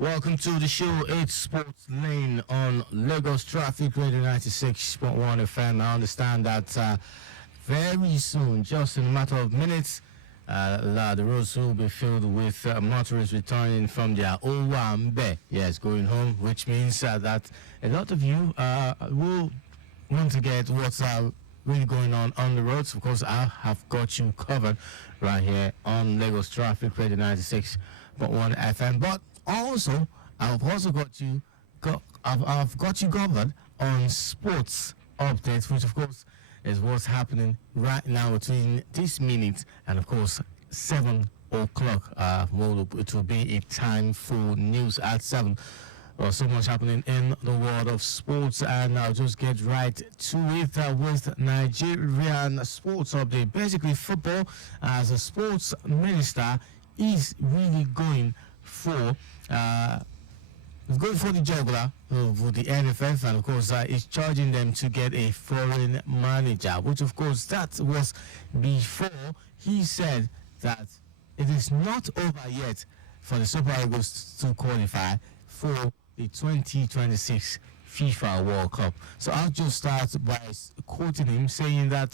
Welcome to the show. It's Sports Lane on Lagos Traffic Radio 96.1 FM. I understand that very soon, just in a matter of minutes, the roads will be filled with motorists returning from their Owambe, yes, going home, which means that a lot of you will want to get what's really going on the roads. Of course, I have got you covered right here on Lagos Traffic Radio 96.1 FM. But also, I've also got you. I've got you covered on sports updates, which of course is what's happening right now between this minute and of course 7 o'clock. It will be a time for news at 7. Well, so much happening in the world of sports, and I'll just get right to it with Nigerian sports update. Basically, football, as a sports minister, is really going for the juggler of the NFF, and of course is charging them to get a foreign manager, which of course that was before he said that it is not over yet for the Super Eagles to qualify for the 2026 FIFA World Cup. So I'll just start by quoting him, saying that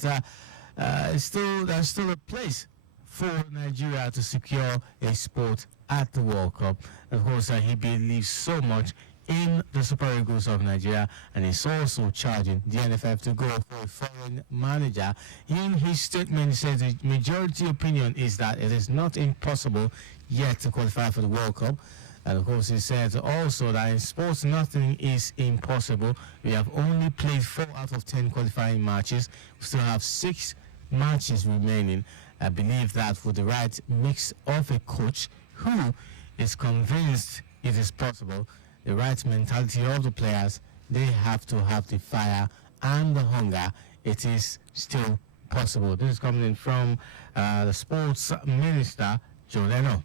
there's still a place for Nigeria to secure a spot at the World Cup. Of course, he believes so much in the Super Eagles of Nigeria, and he's also charging the NFF to go for a foreign manager. In his statement, he says the majority opinion is that it is not impossible yet to qualify for the World Cup. And of course, he said also that in sports, nothing is impossible. We have only played 4 out of 10 qualifying matches. We still have 6 matches remaining. I believe that with the right mix of a coach who is convinced it is possible, the right mentality of the players, they have to have the fire and the hunger. It is still possible. This is coming in from the sports minister, John Eno.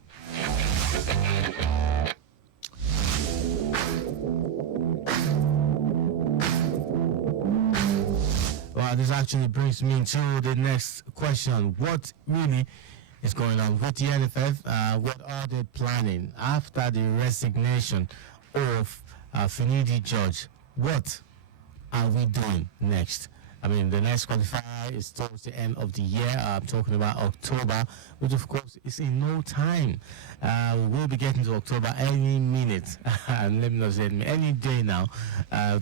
Well, this actually brings me to the next question. What really is going on with the NFF? What are they planning after the resignation of Finidi George? What are we doing next? I mean, the next qualifier is towards the end of the year. I'm talking about October, which of course is in no time. We will be getting to October any minute, and let me not say any day now,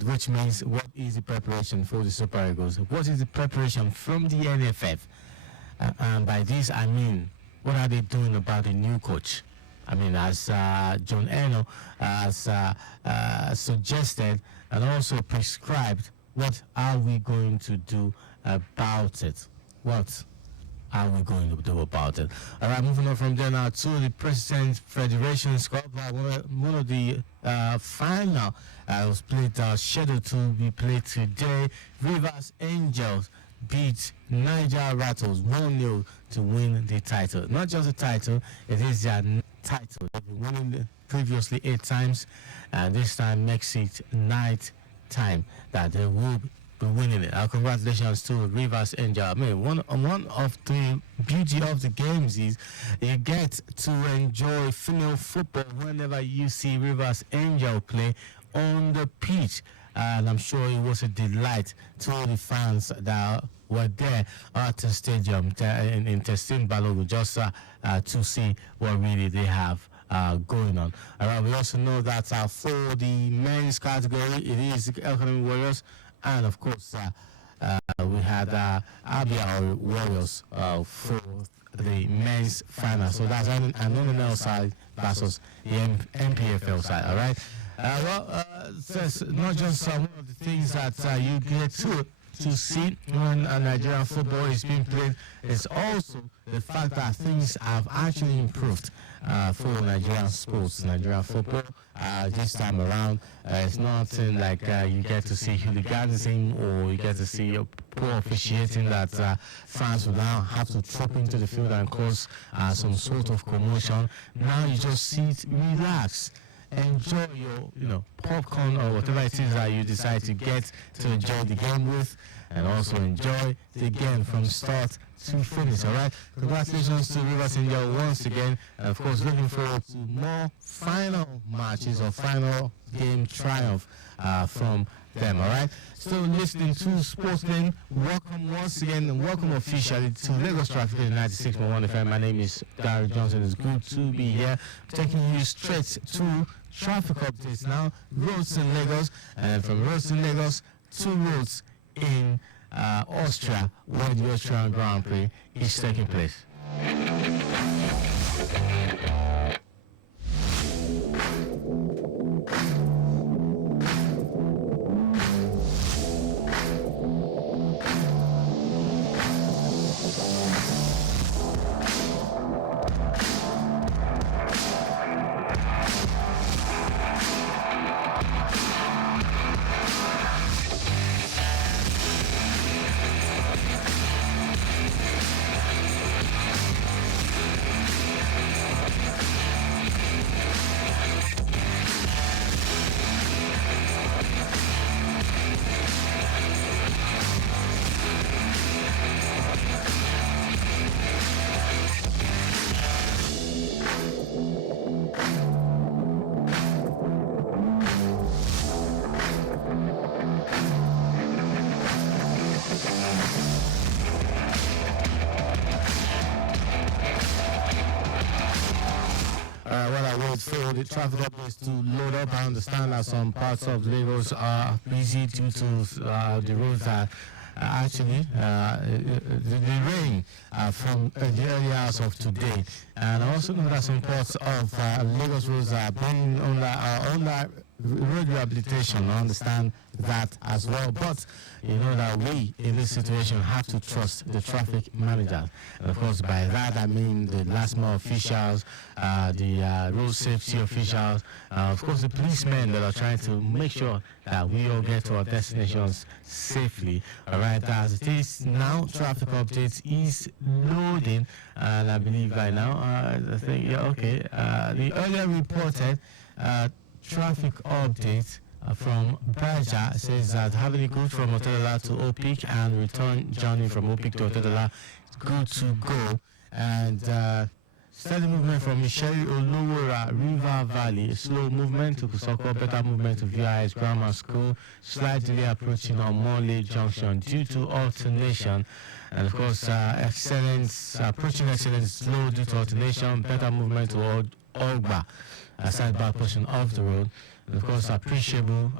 which means what is the preparation for the Super Eagles? What is the preparation from the NFF? And by this, I mean, what are they doing about the new coach? I mean, as John Eno has suggested and also prescribed, what are we going to do about it? What are we going to do about it? All right, moving on from there now to the President Federation Cup. One of the final was played, scheduled to be played today. Rivers Angels beat Niger Rattles 1-0 to win the title. Not just the title, it is their title. They've been winning previously 8 times, and this time makes it 9th time that they will be winning it. Congratulations to Rivers Angel. I mean, one of the beauty of the games is you get to enjoy female football whenever you see Rivers Angel play on the pitch, and I'm sure it was a delight to the fans that were there at the stadium in Tessin Balogu just to see what really they have going on. We also know that for the men's category, it is the Economic Warriors, and of course we had Abia Warriors for the men's final. So that's an NNL side versus the MPFL side. All right. It's not just one of the things that you get to see when Nigerian football is being played, is also the fact that things have actually improved for Nigerian sports, Nigerian football. This time around, it's nothing like you get to see hooliganism or you get to see poor officiating that fans will now have to trip into the field and cause some sort of commotion. Now you just sit, relax, enjoy your popcorn or whatever it is that you decide to get to enjoy the game with, and also enjoy the game from start to finish. All right, congratulations to Rivers India once again, and of course looking forward to more final matches or final game triumph from them. All right, still listening to Sportsman. Welcome once again and welcome officially to Lagos Traffic 96.1 FM. My name is Gary Johnson. It's good to be here, taking you straight to traffic updates now. Roads in Lagos, and from roads in Lagos to roads in Austria, where the Austrian Grand Prix is taking place. For the traffic updates to load up, I understand that some parts of Lagos are busy due to the roads that actually the rain from the early hours of today, and I also know that some parts of Lagos roads are being under road rehabilitation. I understand that as well, but you know that we in this situation have to trust the traffic managers, and of course by that I mean the last mile officials, the road safety officials, of course the policemen that are trying to make sure that we all get to our destinations safely. All right, as it is now, traffic updates is loading, and I believe by now I think the earlier reported traffic update from Baja says that having a good from Otedola to Opik and return journey from Opik to Otedola is good to go, and steady movement from Isheri Olowora River Valley, slow movement to Kusoko, better movement to VIS Grammar School, slight delay approaching on Morley Junction due to alternation, and of course approaching excellence slow due to alternation, better movement to Ogba, a sidebar portion of the road, and of course appreciable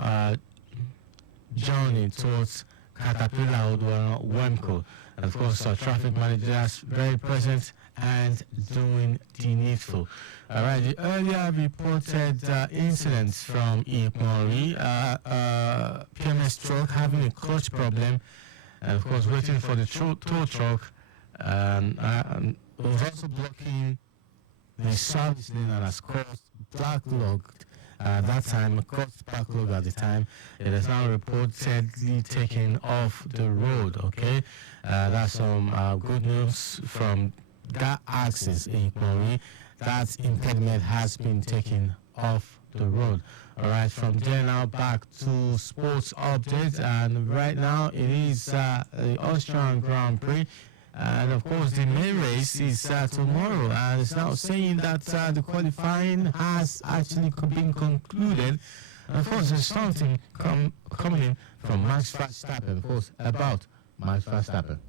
journey towards Caterpillar Odwara Wemco, and of course traffic managers very present and doing the needful. All right, the earlier reported incidents from Ikmori, PMS truck having a clutch problem, and of course waiting for the tow truck, was also blocking the service lane and has caused backlogged that time, caused backlog at the time. It is now reportedly taken off the road. Okay, that's some good news from that axis in Ikmori. That impediment has been taken off the road. All right, from there now back to sports updates, and right now it is the Austrian Grand Prix. And of course, the main race is tomorrow, and it's now saying that the qualifying has actually been concluded. And of course, there's something coming in from Max Verstappen, of course, about Max Verstappen.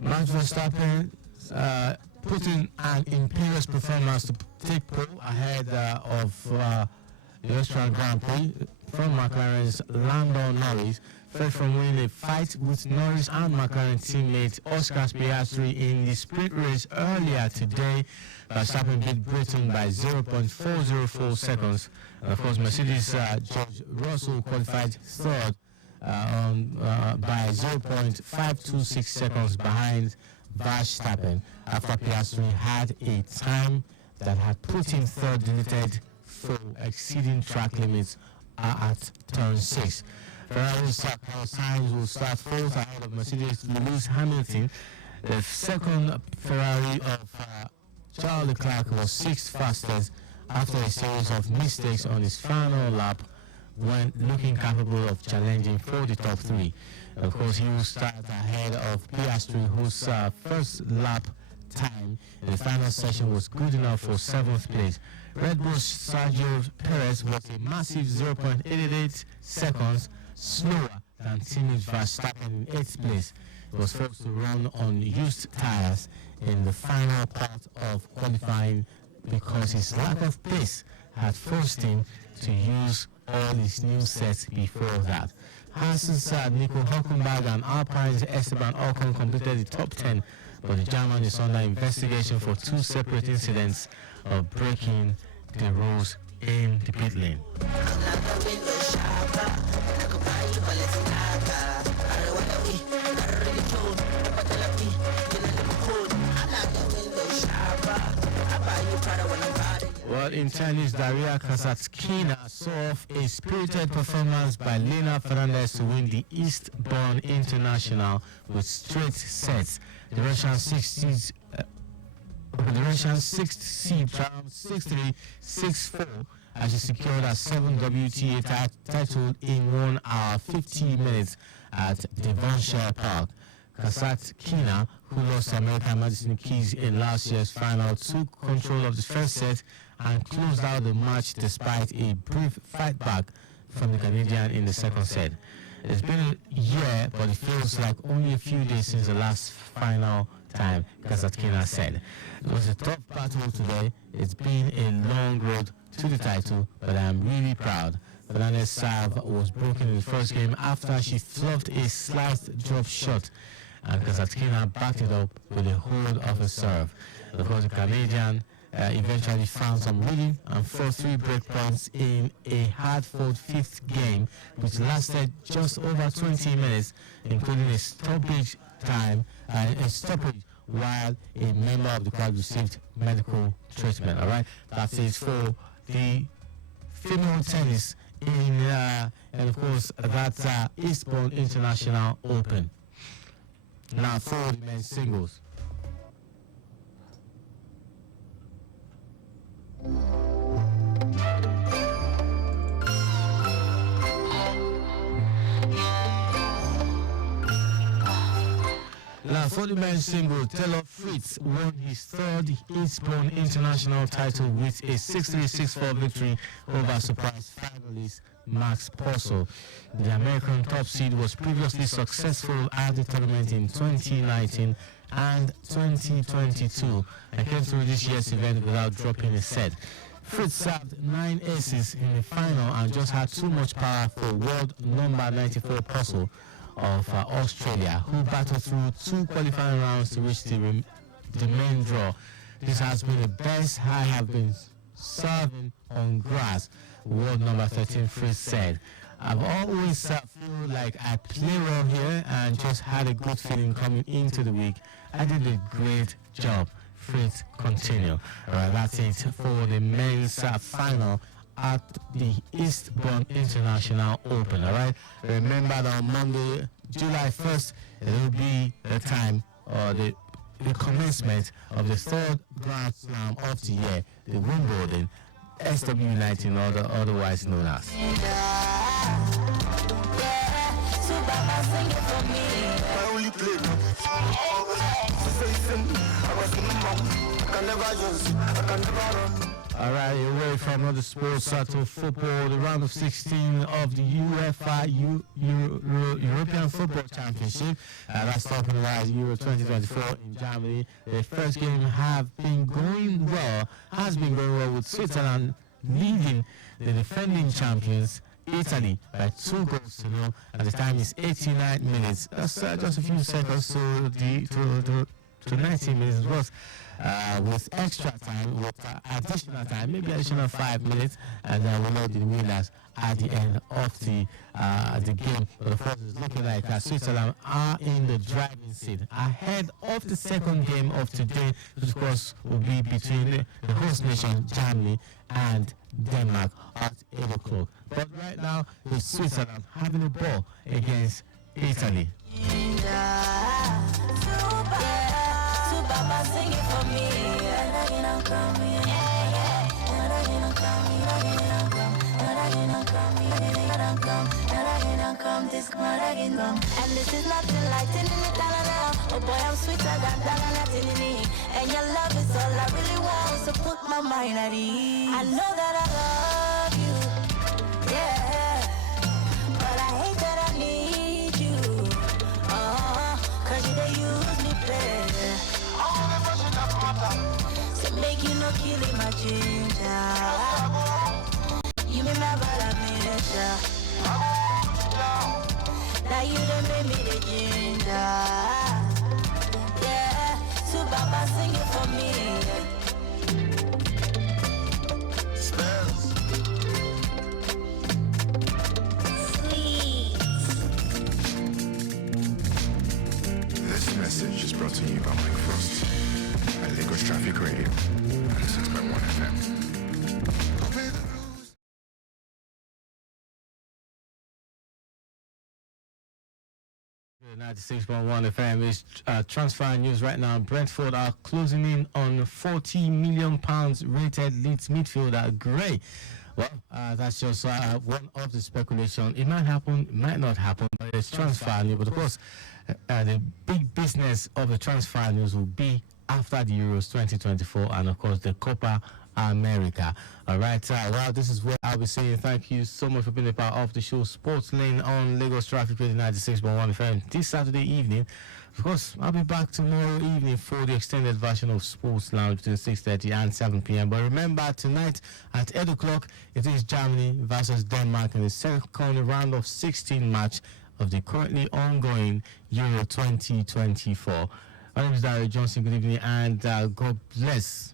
Max Verstappen putting an imperious performance to take pole ahead of the Austrian Grand Prix from McLaren's Lando Norris, fed from winning a fight with Norris and McLaren teammate Oscar Piastri in the sprint race earlier today. Verstappen beat Britain by 0.404 seconds. And of course, Mercedes George Russell qualified third by 0.526 seconds behind Verstappen after Piastri had a time that had put him third, deleted for exceeding track limits at turn 6. Ferrari's Carlos Sainz will start fourth ahead of Mercedes' Lewis Hamilton. The second Ferrari of Charles Leclerc was sixth fastest after a series of mistakes on his final lap when looking capable of challenging for the top three. Of course, he will start ahead of Piastri, whose first lap time in the final session was good enough for 7th place. Red Bull's Sergio Perez was a massive 0.88 seconds slower than teammate Verstappen in 8th place. He was forced to run on used tires in the final part of qualifying because his lack of pace had forced him to use all his new sets before that. Haas's Nico Hülkenberg and Alpine's Esteban Ocon completed the top 10, but the German is under investigation for 2 separate incidents of breaking the rules in the pit lane. Well, in tennis, Daria Kasatkina saw off a spirited performance by Lena Fernandez to win the Eastbourne International with straight sets. The Russian 6th seed triumphed 6-3, 6-4 as she secured her 7th WTA title in 1 hour 50 minutes at Devonshire Park. Kasatkina, who lost to American Madison Keys in last year's final, took control of the first set and closed out the match despite a brief fight back from the Canadian in the second set. It's been a year, but it feels like only a few days since the last final time, Kasatkina said. It was a tough battle today. It's been a long road to the title, but I'm really proud. Fernandez's serve was broken in the first game after she fluffed a sliced drop shot, and Kasatkina backed it up with a hold of a serve. Of course, the Canadian eventually found some rhythm and forced 3 break points in a hard-fought 5th game, which lasted just over 20 minutes, including a stoppage while a member of the crowd received medical treatment. All right, that's it for the female tennis and of course that's Eastbourne International Open. Now for the men's singles. Now for the men's single, Taylor Fritz won his 3rd Eastbourne International title with a 6-3, 6-4 victory over surprise finalist Max Purcell. The American top seed was previously successful at the tournament in 2019 and 2022 and came through this year's event without dropping a set. Fritz served 9 aces in the final and just had too much power for world number 94 Purcell of Australia, who battled through 2 qualifying rounds to reach the main draw. This has been the best I have been serving on grass, world number 13 Fritz said. I've always feel like I play well here and just had a good feeling coming into the week. I did a great job, Fritz continued. Alright, that's it for the men's final at the Eastbourne International Open. Alright, remember that on Monday, July 1st, it will be the time or the commencement of the 3rd Grand Slam of the year, the Wimbledon SW19, otherwise known as. Alright, away from other sports to football, the round of 16 of the UEFA European Football Championship. That's talking about Euro 2024 in Germany. The first game has been going well with Switzerland leading the defending champions Italy by 2-0, and the time is 89 minutes. That's just a few seconds to to 90 minutes. It was with extra time, with additional time, maybe additional 5 minutes, and then we know the winners at the end of the game. But of course, it's looking like Switzerland are in the driving seat ahead of the second game of today, which of course will be between the host nation Germany and Denmark at 8 o'clock. But right now, it's Switzerland having a ball against Italy. And this is nothing like oh boy, I'm sweeter than and your love is all I really want, so put my mind at ease. I know that I love you, yeah, but I hate that I need you, cause you they use me play, so make you no killing my ginger. You remember that me, now you done made me the ginger. Yeah, so Baba sing it for me. Spells. Sweet. This message is brought to you by Mike Frost at Lagos Traffic Radio and 6.1 FM. 96.1 FM is transfer news right now. Brentford are closing in on £40 million rated Leeds midfielder Gray. Well, that's just one of the speculation. It might happen, it might not happen, but it's transfer news. But of course, the big business of the transfer news will be after the Euros 2024 and of course the Copa America. All right, well, this is where I'll be saying thank you so much for being a part of the show Sports Lane on Lagos Traffic Radio 96.1 FM this Saturday evening. Of course, I'll be back tomorrow evening for the extended version of Sports Lounge between 6:30 and 7 p.m. But remember, tonight at 8 o'clock, it is Germany versus Denmark in the second round of 16 match of the currently ongoing Euro 2024. My name is Dario Johnson. Good evening and God bless.